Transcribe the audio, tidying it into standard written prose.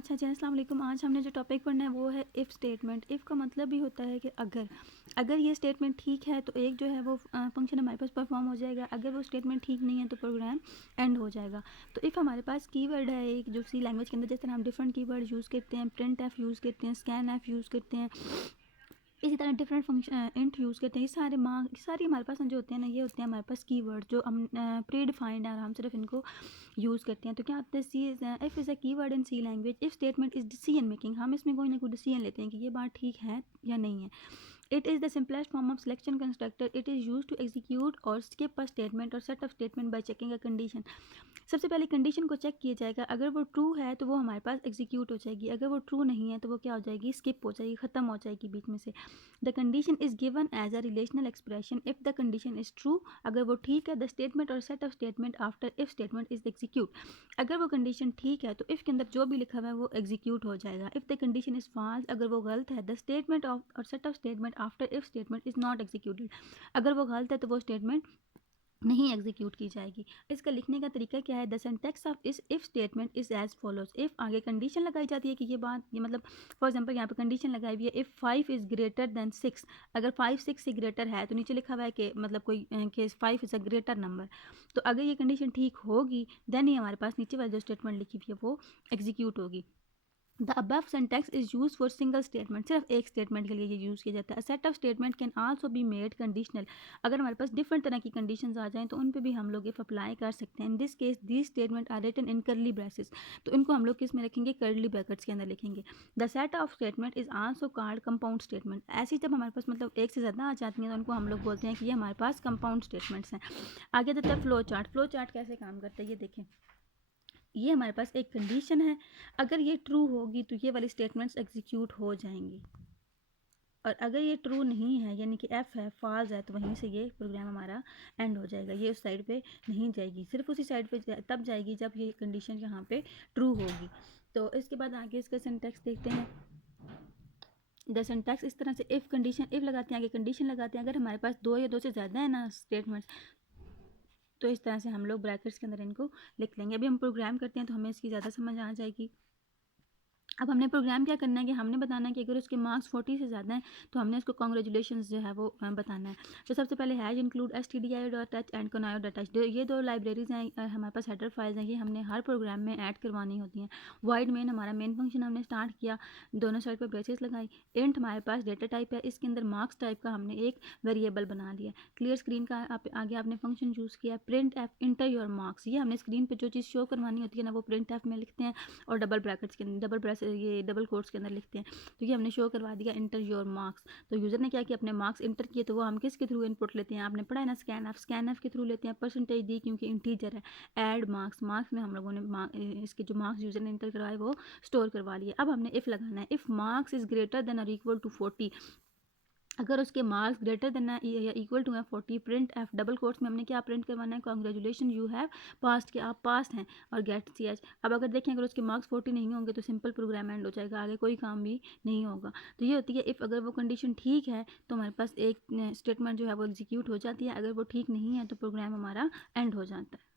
अच्छा जी, अस्सलाम वालेकुम। आज हमने जो टॉपिक पढ़ना है वो है इफ़ स्टेटमेंट। इफ़ का मतलब भी होता है कि अगर ये स्टेटमेंट ठीक है तो एक जो है वो फंक्शन हमारे पास परफॉर्म हो जाएगा। अगर वो स्टेटमेंट ठीक नहीं है तो प्रोग्राम एंड हो जाएगा। तो इफ़ हमारे पास कीवर्ड है एक, जो सी लैंग्वेज के अंदर जिस तरह हम डिफरेंट कीवर्ड यूज़ करते हैं, प्रिंट एफ यूज़ करते हैं, स्कैन एफ यूज़ करते हैं, इसी तरह डिफरेंट फंक्शन इंट यूज़ करते हैं। ये सारी हमारे पास जो होते हैं ना, ये होते हैं हमारे पास कीवर्ड जो हम प्री डिफाइंड है और हम सिर्फ इनको यूज़ करते हैं। तो क्या होता है, C if is a keyword in C language. If statement is decision making, हम इसमें कोई ना कोई डिसीजन लेते हैं कि ये बात ठीक है या नहीं है। It is the simplest form of selection constructor. It is use to execute or skip a statement or set of statement by checking a condition. सबसे पहले कंडीशन को चेक किया जाएगा, अगर वो ट्रू है तो वो हमारे पास एग्जीक्यूट हो जाएगी, अगर वो ट्रू नहीं है तो वो क्या हो जाएगी, स्किप हो जाएगी, ख़त्म हो जाएगी बीच में से। The condition is given as a relational expression. If the condition is true, अगर वो ठीक है, the statement or set of statement after if statement is execute. अगर वो कंडीशन ठीक है तो इफ़ के अंदर जो भी लिखा हुआ है वो एग्जीक्यूट हो जाएगा। If the condition is false, अगर वो गलत है, the statement of or set of statement after if statement is not executed. अगर वो गलत है तो वो स्टेटमेंट नहीं एग्जीक्यूट की जाएगी। इसका लिखने का तरीका क्या है, the syntax of this if statement is as follows. If आगे कंडीशन लगाई जाती है कि ये मतलब फॉर एग्जांपल यहाँ पे कंडीशन लगाई हुई है, इफ 5 इज ग्रेटर देन 6। अगर 5 6 से ग्रेटर है तो नीचे लिखा हुआ है कि मतलब कोई कि 5 इज अ ग्रेटर नंबर। तो अगर ये कंडीशन ठीक होगी देन ही हमारे पास नीचे वाली जो स्टेटमेंट लिखी हुई है वो एग्जीक्यूट होगी। The above syntax is use for single statement, सिर्फ एक स्टेटमेंट के लिए ये यूज़ किया जाता है। Set of statement can also be made conditional. अगर हमारे पास डिफरेंट तरह की कंडीशंस आ जाएं तो उन पे भी हम लोग इफ अप्लाई कर सकते हैं। In this case these statement are written in curly braces, तो इनको हम लोग किस में रखेंगे, करली ब्रैकेट्स के अंदर लिखेंगे। The set of statement is also called compound statement. ऐसी जब हमारे पास मतलब एक से ज़्यादा आ जाती हैं तो उनको हम लोग बोलते हैं कि ये हमारे पास कंपाउंड स्टेटमेंट्स हैं। आगे देते हैं फ्लो चार्ट। फ्लो चार्ट कैसे काम करता है ये देखें। ये हमारे पास एक कंडीशन है, अगर ये ट्रू होगी तो ये वाली स्टेटमेंट्स एग्जीक्यूट हो जाएंगी, और अगर ये ट्रू नहीं है यानी कि एफ है, फॉल्स है, तो वहीं से ये प्रोग्राम हमारा एंड हो जाएगा। ये उस साइड पे नहीं जाएगी, सिर्फ उसी साइड पे तब जाएगी जब ये कंडीशन यहाँ पे ट्रू होगी। तो इसके बाद आगे इसका सिंटैक्स देखते हैं। द सिंटैक्स इस तरह से, इफ़ कंडीशन, इफ़ लगाते हैं, आगे कंडीशन लगाते हैं। अगर हमारे पास दो या दो से ज़्यादा है ना स्टेटमेंट्स, तो इस तरह से हम लोग ब्रैकेट्स के अंदर इनको लिख लेंगे। अभी हम प्रोग्राम करते हैं तो हमें इसकी ज़्यादा समझ आ जाएगी। अब हमने प्रोग्राम क्या करना है कि हमने बताना है कि अगर उसके मार्क्स 40 से ज़्यादा हैं तो हमने उसको कॉन्ग्रेचुलेशन जो है वो बताना है। तो सबसे पहले has include stdio.h and conaio.h, ये दो लाइब्रेरीज़ हैं, हमारे पास हेडर फाइल्स हैं, ये हमने हर प्रोग्राम में ऐड करवानी होती हैं। वाइड मेन हमारा मेन फंक्शन हमने स्टार्ट किया, दोनों साइड पर ब्रेसेस लगाई। इंट हमारे पास डेटा टाइप है, इसके अंदर मार्क्स टाइप का हमने एक वेरिएबल बना लिया। क्लियर स्क्रीन का आगे आपने फंक्शन यूज़ किया। Print F inter your marks, ये हमने स्क्रीन पर जो चीज़ शो करवानी होती है ना वो प्रिंट एफ में लिखते हैं और डबल ब्रैकेट्स के अंदर, ये डबल कोट्स के अंदर लिखते हैं। तो ये हमने शो करवा दिया इंटर योर मार्क्स। तो यूज़र ने क्या किया, अपने मार्क्स इंटर किए, तो वो हम किसके थ्रू इनपुट लेते हैं, आपने पढ़ा है ना, स्कैन एफ के थ्रू लेते हैं। परसेंटेज दी क्योंकि इंटीजर है। ऐड मार्क्स, मार्क्स में हम लोगों ने इसके जो मार्क्स यूज़र ने इंटर करवाए वो स्टोर करवा लिए। अब हमने इफ़ लगाना है, if marks is greater than और इक्वल टू 40, अगर उसके मार्क्स ग्रेटर देन या इक्वल टू है 40, प्रिंट एफ डबल कोट्स में हमने क्या प्रिंट करवाना है, कॉन्ग्रेचुलेशन यू हैव पास्ट, के आप पास हैं, और गेट सी एच। अब अगर देखें अगर उसके मार्क्स 40 नहीं होंगे तो सिंपल प्रोग्राम एंड हो जाएगा, आगे कोई काम भी नहीं होगा। तो ये होती है इफ़। अगर वो कंडीशन ठीक है तो हमारे पास एक स्टेटमेंट जो है वो एग्जीक्यूट हो जाती है, अगर वो ठीक नहीं है तो प्रोग्राम हमारा एंड हो जाता है।